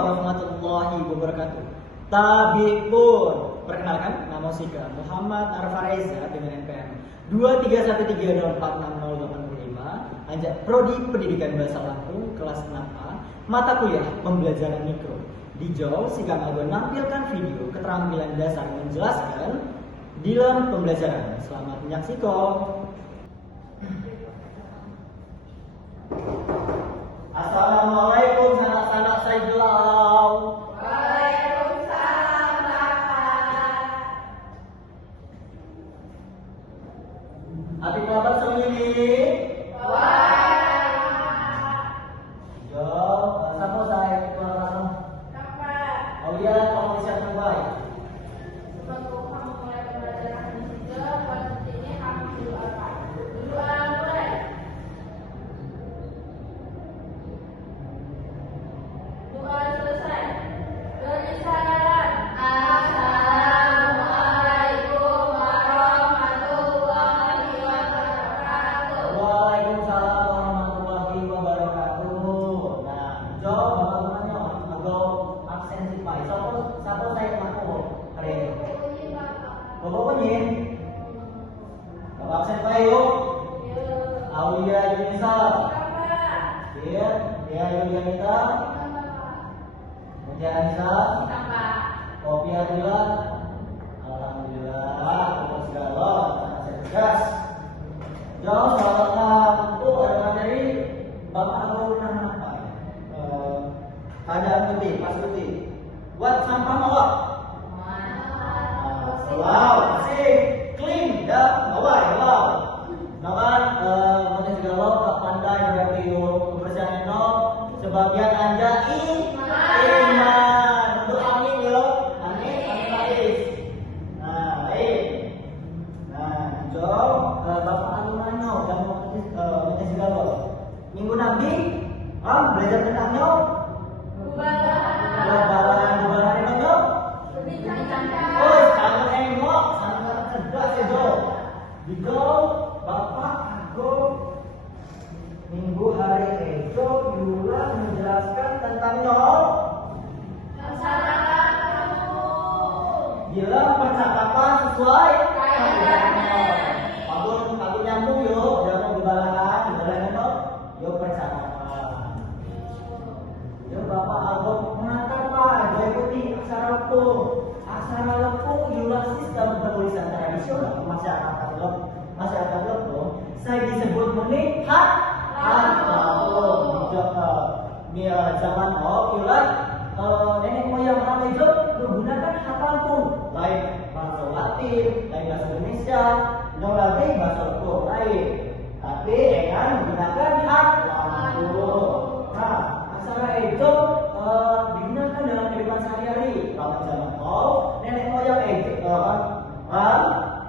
warahmatullahi wabarakatuh. Tabipun, perkenalkan nama Sika Muhammad Arfa Reza dengan NPM 2313246085, Anjak Prodi Pendidikan Bahasa Lampung kelas 6A, mata kuliah pembelajaran mikro. Di Jawa Sika akan menampilkan video keterampilan dasar menjelaskan dalam pembelajaran. Selamat menyaksikan. Assalamualaikum sanak-sanak saya gelau. Waalaikumsalam Bapak. Adik kabar sendiri? Wah. Yo, sama saya kelas. Bapak. Oh iya, kamu siap baik. Sebelum kamu mulai pembelajaran ini juga, buat ini kamu dulu apa? Duluan mulai. Doa selesai. Berisalam. Assalamualaikum warahmatullahi wabarakatuh. Waalaikumsalam warahmatullahi wabarakatuh. Nah, Jo, bapak nanya, agak absen sih Pak. Siapa saya ngaku hari ini? Bapak punyin. Bapak absen Pak yuk. Aulia Yunisa. Iya, dia Yulianita. Mujanisa. Kopi Adila. Alhamdulillah, terus segala, cerdas. Jauh soal itu ada materi Bapak Agung nama apa? Ada putih, pas putih. Buat sampah mawar. Wow, asik, clean, ya, mawar, wow. Namun, mungkin segala tak pandai berarti kebersihan no. Sebagian anda iman. Untuk amin yo, amin, baik. Nah, baik. Nah, jauh Bapak Alumano dan mungkin segala. Minggu nanti, belajar tentang nyo. Lebaran nyo. Oh, sangat enak, sangat cerdas ya Jo. Digo, Bapak Agung minggu hari itu Yula menjelaskan tentang nyo. Bila percakapan sesuai kaidahnya. Agung nyambung yo, jangan dibalangan no. Yo percakapan. Yo Bapak Agung mengatakan saya ikuti aksara lempung. Aksara lempung ialah sistem penulisan tradisional masyarakat lempung. Saya disebut melihat lempung. Zaman ialah nenek moyang kami itu menggunakan hak lampung, baik bahasa Latin, baik bahasa Indonesia, lagi bahasa Lampung lain. Tapi dengan menggunakan hak lampung. Nah, aksara itu digunakan dalam kehidupan sehari-hari. Pada zaman nenek moyang itu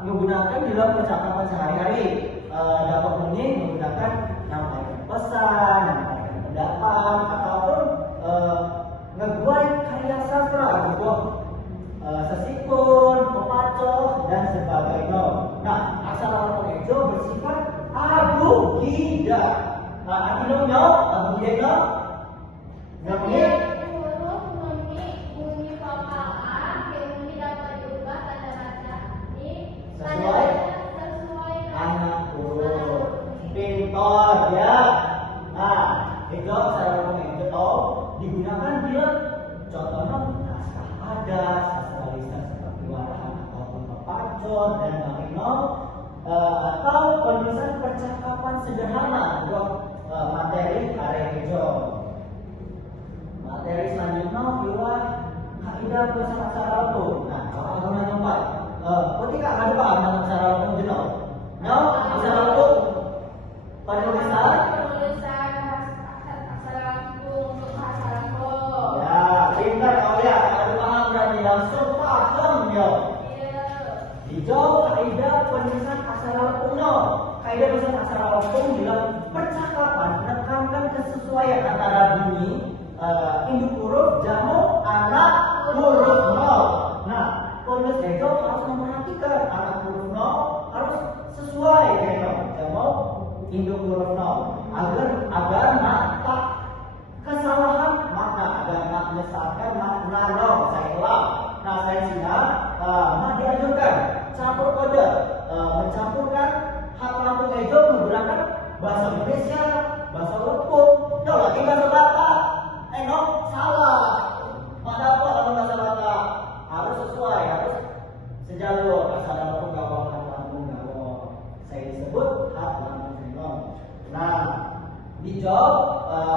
menggunakan dalam percakapan sehari-hari. Dapat menggunakan menyampaikan pesan, menyampaikan pendapat, ataupun ngebuat karya sastra gitu, sesikun, pepacoh dan sebagainya. Nah, aksara lempung itu bersifat abugida. Nah, artinya abugida namanya sesuai anak huruf pintar ya. Nah, itu aksara lempung itu digunakan bila contohnya naskah adat, sastra lisan seperti warahan ataupun pepacot dan lainnya, atau penulisan percakapan sederhana untuk materi hari hijau. Materi selanjutnya bila kaidah penulisan aksara lempung. Nah, kalau agama tempat, ketika ada apa dengan aksara lempung jenuh? No, aksara lempung penulisan. Pintar kau ya, ada paham berarti langsung paham ya. Hijau kaidah penulisan aksara lempung no. Kaidah penulisan aksara lempung dalam percakapan menekankan kesesuaian antara bunyi induk huruf jamu anak huruf no. Nah, penulis itu harus memperhatikan anak huruf no harus sesuai dengan jamu induk huruf no agar tak kesalahan maka agar tak menyesal campur kode, mencampurkan hak lampung hijau menggunakan bahasa Indonesia, bahasa Lepuk, lagi bahasa Batak. No, salah. Ada apa kalau bahasa Batak? Harus sesuai, harus sejalur. Asal lampung gawang, hak lampung gawang. Saya disebut hak lampung hijau. Nah, dijawab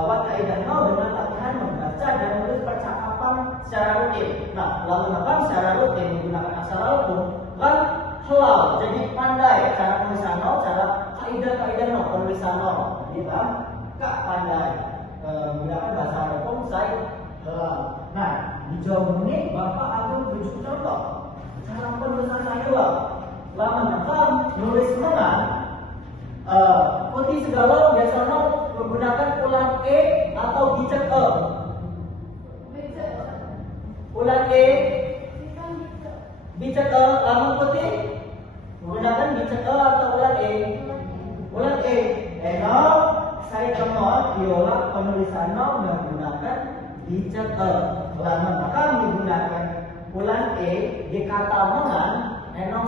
wat kaidah no dengan latihan membaca dan menulis percakapan secara rutin. Nah, lalu makan secara rutin menggunakan aksara lampung kan helau, jadi pandai cara penulisan no, cara kaidah no penulisan no. Jadi kan kak pandai menggunakan bahasa lampung saya helau. Nah, dijawab ini Bapak akan tunjuk contoh cara penulisan saya helau. Lama makan nulis menang putih segala biasanya menggunakan ulang e atau bicek e. Ulang e, bicek e, lama putih menggunakan bicek e atau ulang e. Ulang e. Saya temukan biola penulisan menggunakan bicek e. Lama maka menggunakan ulang e di kata menang.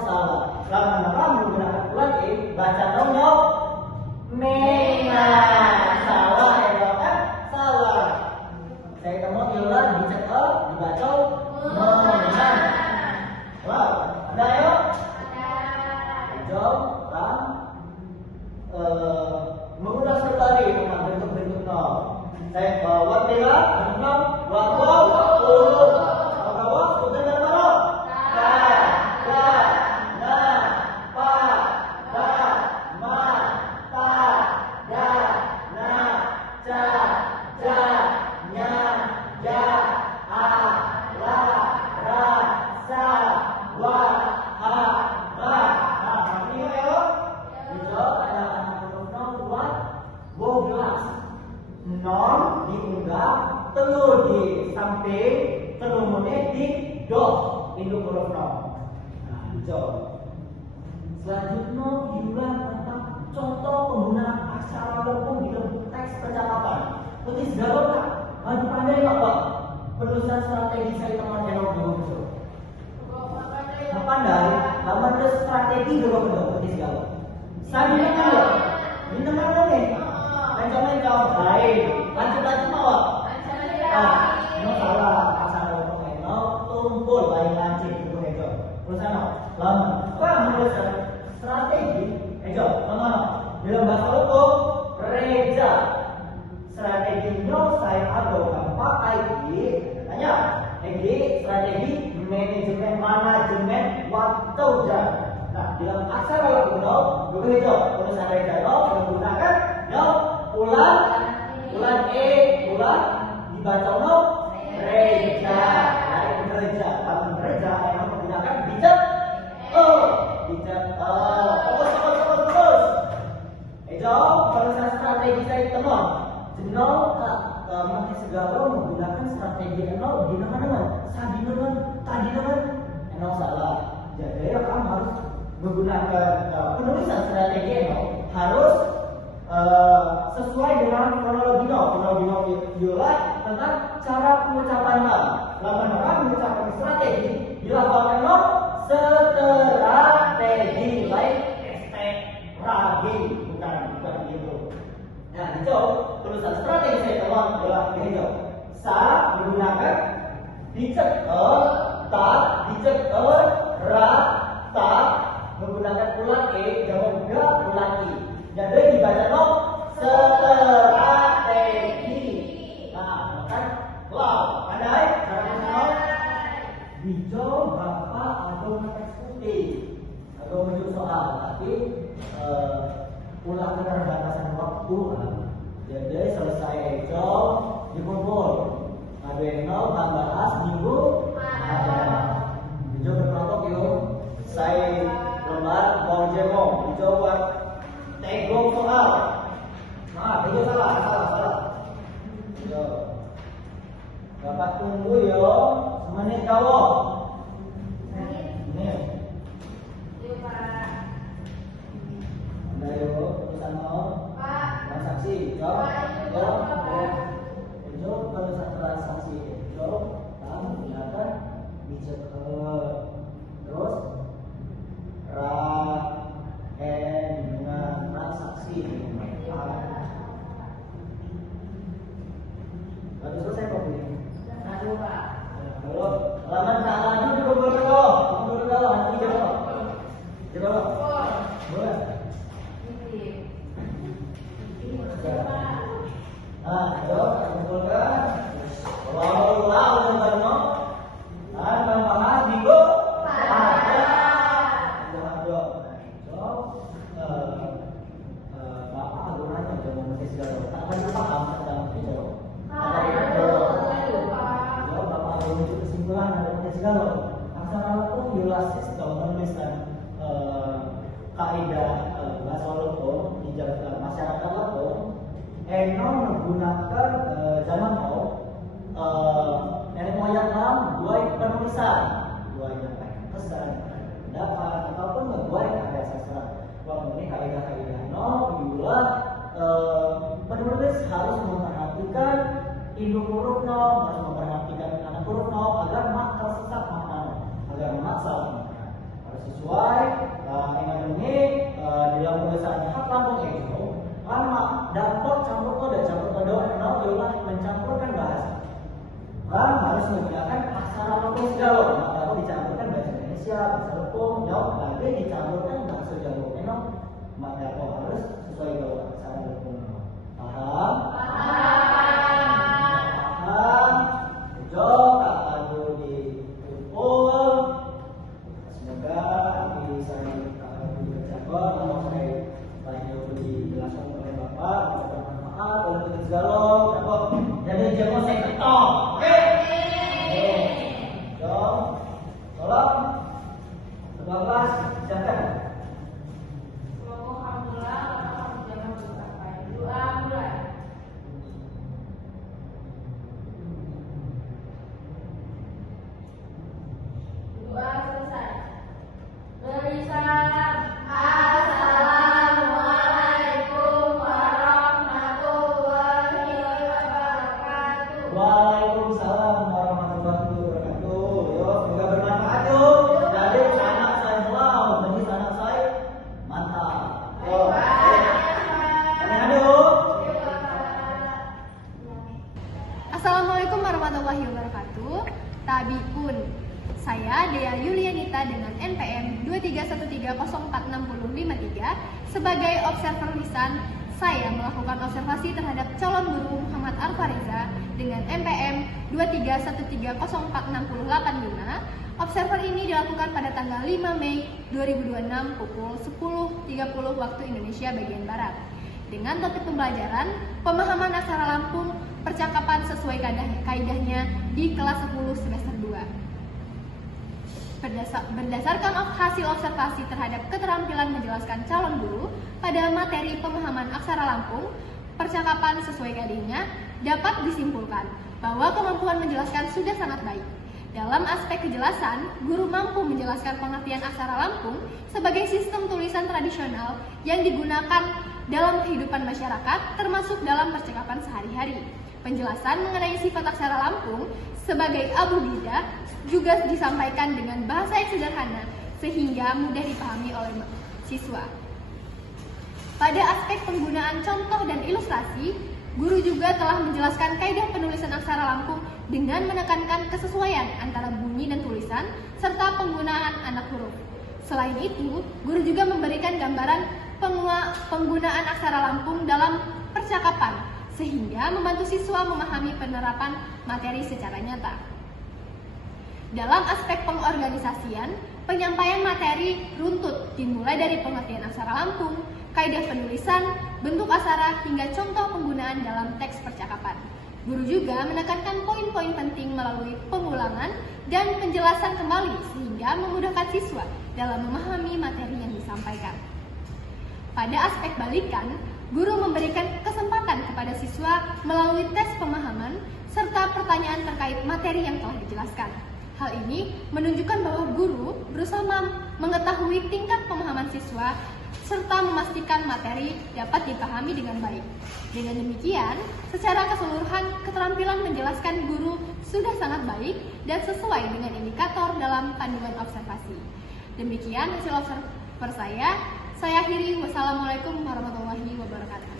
Salah. Lama maka menggunakan ulang e baca no menang. Salah kan? Salah. Saya temu biola dicek dibaca menang. Wow, ada ya? Jawab kan? Menggunakan sekali tentang bentuk-bentuknya. Saya buat bela tentang waktu non diunggah telur di samping telurnya di dot induk huruf non. Nah, hijau. Selanjutnya juga tentang contoh penggunaan aksara lampung di dalam teks percakapan. Putih segala kan? Maju pandai apa? Penulisan strategi saya teman yang dulu. Pandai, kamu ada strategi dulu putih segala. Saya kan ya, ini mana nih? Mencong baik. Lanjut mau. No salah. Asal ngomong no tumpul baik lanjut itu itu. Tulisan no. Lama. Menurut strategi. Lama. Dalam bahasa hukum reja. Strateginya saya akan pakai di tanya. Strategi manajemen waktu jam. Nah, dalam aksara lampung begitu. Tulisan reja menggunakan ulang e dibaca reja. Lain reja. Kalau reja yang menggunakan bicek fokus. Kalau strategi saya teman jenol mungkin segala menggunakan strategi enol di mana tadi enol salah. Jadi kamu harus menggunakan penulisan strategi enol harus sesuai dengan kronologi viola tentang cara pengucapan lama mengucapkan strategi dilafalkan strategi lain strategi bukan gitu. Nah, itu tulisan strategi saya teman adalah hijau. Sa menggunakan dicek dicek ra ta menggunakan ulang e dan juga ulang i. Jadi dibaca strategi. Nah, kan wow, pandai cara mengenal hijau bapak atau teks putih atau menunjuk soal, tapi ulang keterbatasan waktu. Jadi selesai hijau dikumpul. Ada yang mau bahas minggu ada. Hijau berkelompok yuk. Saya lembar mau jemong hijau buat tegong soal. Nah, itu salah. Yo. Bapak tunggu yo, semenit kau. Ini. Iya, Pak. Anda yo, tulisan mau. Pak. Transaksi, yo. Yo. Yo, tulisan transaksi. Yo, kamu gunakan bijak terus Coba. Boleh. Nah, jawab, kumpulkan. Walau dengarno. Nah, bahas minggu. Ada. Bapak gunanya jangan mesti segala. Tak pernah paham tentang itu. Jawab bapak menuju kesimpulan ada mesti segala. Aksara lampung adalah sistem penulisan kaidah bahasa lampung di masyarakat lampung. Eno menggunakan zaman now nenek moyang dalam dua penulisan, dua menyampaikan pesan, pendapat ataupun membuat karya sastra. Waktu ini kaidah-kaidah no ialah penulis harus memperhatikan induk huruf no, harus memperhatikan anak huruf no agar mak tersesat makna, agar mak salah makna. Harus sesuai dengan ini di dalam tulisan hak lampung itu. Lama dapat campur kode no ialah mencampurkan bahasa. Harus menggunakan aksara lampung segala. Maka dicampurkan bahasa Indonesia, bahasa lampung, lagi dicampurkan bahasa Jawa. Maka harus sesuai dengan aksara lampung. Paham? Paham. Jok akan dikumpul. Semoga bisa dikerjakan atau saya banyak dijelaskan oleh Bapak, bermanfaat oleh kita segala. Jadi jangan saya ketok. Oke? Jom. Tolong. 12 jangan. Waalaikumsalam warahmatullahi wabarakatuh. Yo, semoga bermanfaat yuk. Jadi anak saya selalu, jadi anak saya mantap. Yo. Assalamualaikum warahmatullahi wabarakatuh. Tabikun. Saya Dea Yulianita dengan NPM 231304653 sebagai observer lisan. Saya melakukan observasi terhadap calon guru Muhammad Arfariza dengan NPM 231304685. Observer ini dilakukan pada tanggal 5 Mei 2026 pukul 10.30 waktu Indonesia bagian Barat. Dengan topik pembelajaran pemahaman aksara lampung percakapan sesuai kaidahnya di kelas 10 semester 2. Berdasarkan hasil observasi terhadap keterampilan menjelaskan calon guru pada materi pemahaman aksara lampung percakapan sesuai kaidahnya, dapat disimpulkan bahwa kemampuan menjelaskan sudah sangat baik. Dalam aspek kejelasan, guru mampu menjelaskan pengertian aksara lampung sebagai sistem tulisan tradisional yang digunakan dalam kehidupan masyarakat, termasuk dalam percakapan sehari-hari. Penjelasan mengenai sifat aksara lampung sebagai abugida juga disampaikan dengan bahasa yang sederhana sehingga mudah dipahami oleh siswa. Pada aspek penggunaan contoh dan ilustrasi, guru juga telah menjelaskan kaidah penulisan aksara lampung dengan menekankan kesesuaian antara bunyi dan tulisan serta penggunaan anak huruf. Selain itu, guru juga memberikan gambaran penggunaan aksara lampung dalam percakapan sehingga membantu siswa memahami penerapan materi secara nyata. Dalam aspek pengorganisasian, penyampaian materi runtut dimulai dari pengertian aksara lampung, kaidah penulisan, bentuk aksara hingga contoh penggunaan dalam teks percakapan. Guru juga menekankan poin-poin penting melalui pengulangan dan penjelasan kembali sehingga memudahkan siswa dalam memahami materi yang disampaikan. Pada aspek balikan, guru memberikan kesempatan kepada siswa melalui tes pemahaman serta pertanyaan terkait materi yang telah dijelaskan. Hal ini menunjukkan bahwa guru berusaha mengetahui tingkat pemahaman siswa serta memastikan materi dapat dipahami dengan baik. Dengan demikian, secara keseluruhan keterampilan menjelaskan guru sudah sangat baik dan sesuai dengan indikator dalam panduan observasi. Demikian hasil observer saya. Saya akhiri. Wassalamualaikum warahmatullahi wabarakatuh.